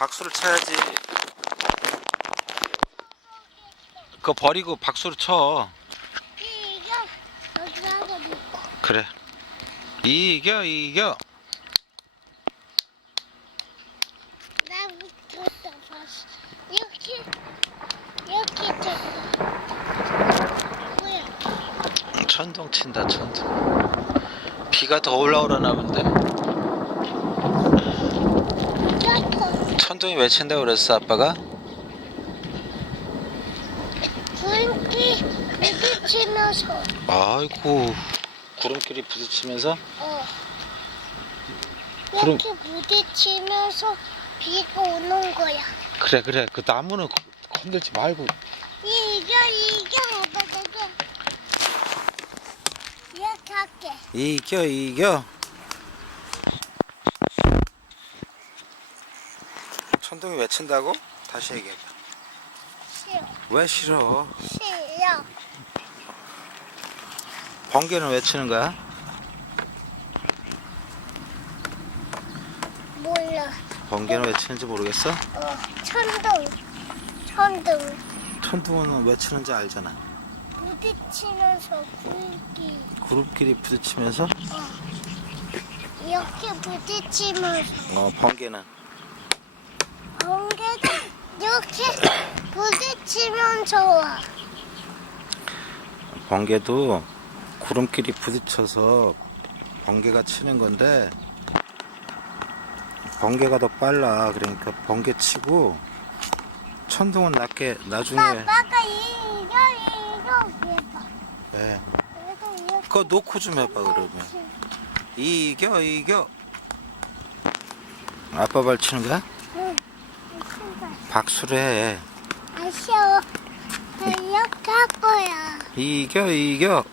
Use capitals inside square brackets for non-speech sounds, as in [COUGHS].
박수를 쳐야지. 그거 버리고 박수를 쳐. 이거 여기 하고 놓고 그래. 이겨 이겨. 나부터 봤어. 이렇게 이렇게 됐다. 뭐야? 천둥 친다 천둥. 비가 더 올라오려나 본데. 이렇게 천둥이 왜 친다고 그랬어 아빠가? 불기 부딪히면서. 아이고 구름끼리 부딪히면서? 어. 구름- 이렇게 부딪히면서 비가 오는 거야. 그래 그래. 그 나무는 거- 건들지 말고. 이겨 이겨 이렇게 할게. 이겨 이겨 천둥이 왜 친다고? 다시 얘기해 싫어. 왜 싫어? 싫어. 번개는 왜 치는 거야? 몰라. 번개는 왜 치는지 모르겠어? 어 천둥. 천둥. 천둥은 왜 치는지 알잖아. 부딪히면서 불기. 구름끼리 부딪히면서? 이렇게 부딪히면서. 어 번개는 이렇게 [COUGHS] 부딪히면서 와. 번개도 구름끼리 부딪혀서 번개가 치는 건데 번개가 더 빨라 그러니까 번개 치고 천둥은 낮게 나중에 아빠가 이겨 이겨 해봐. 이렇게 그거 놓고 좀 해봐 그러면 이겨 이겨 아빠 발 치는 거야? 박수를 해 아쉬워. 나 이렇게 할 거야. 이겨 이겨